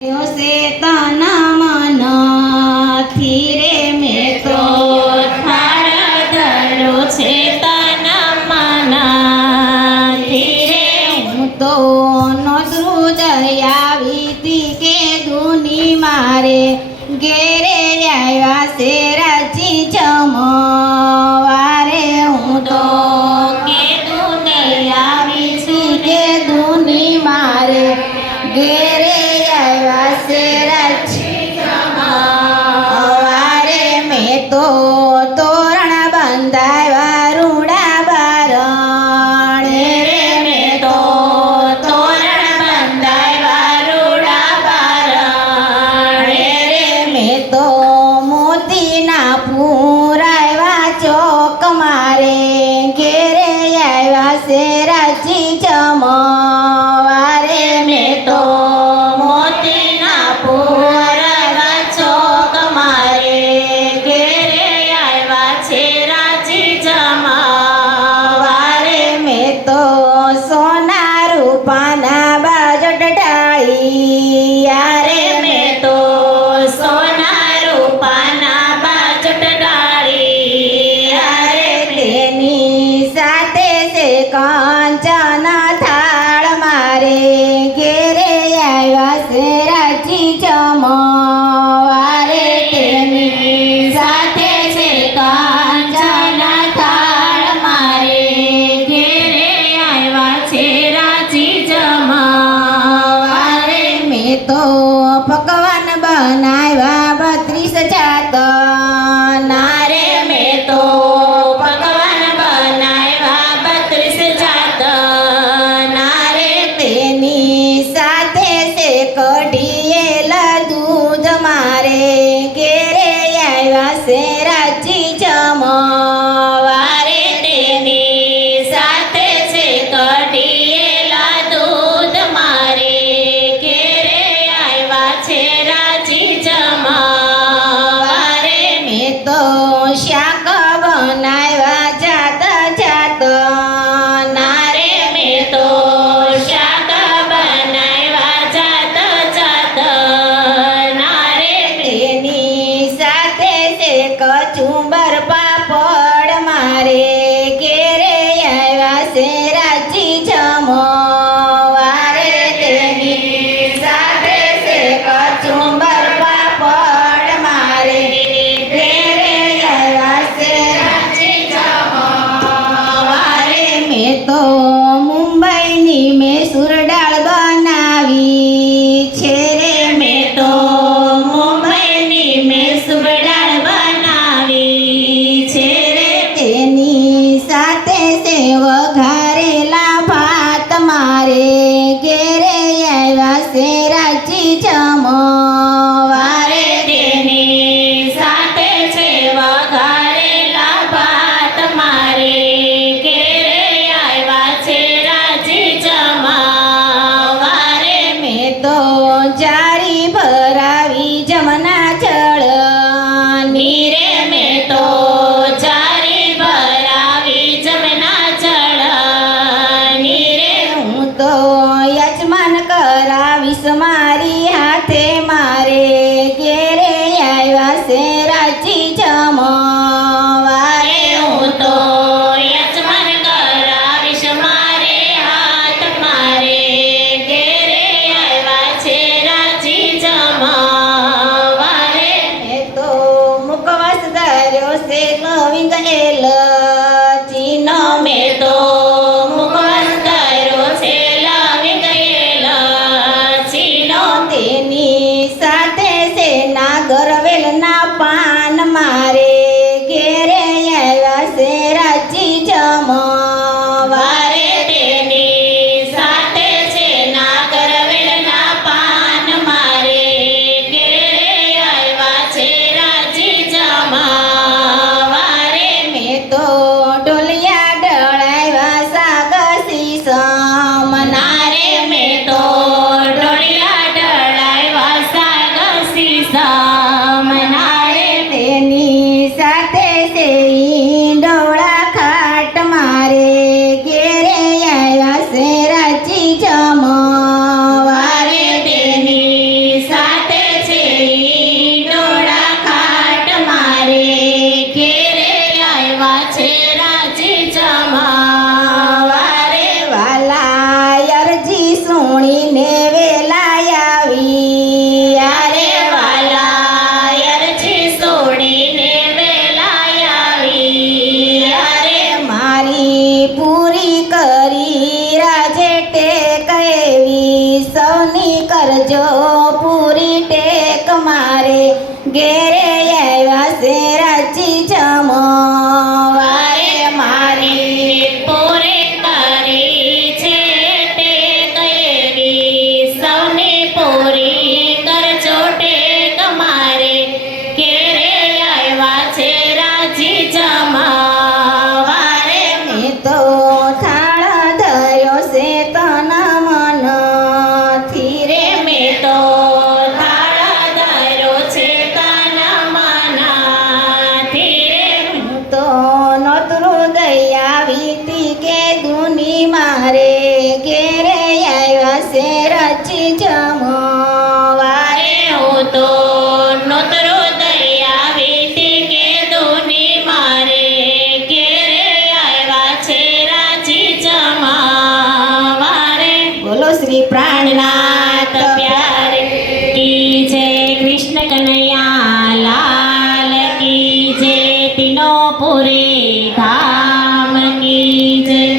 સે તન મન રે મેં તો છે તન મન રે. તો નો દયાવી કે દુની મારે ઘેરે આવ્યા વઘારેલા ભાત મારે ઘેરે આવ્યા છે રાચી જમો સાથે છે વઘારેલા ભાત મારે ઘેરે આવ્યા છે રાચી જમા વારે મેં તો જારી ભરાવી જમના ચળ ગુણીને વેલાયાવી શ્રી પ્રાણના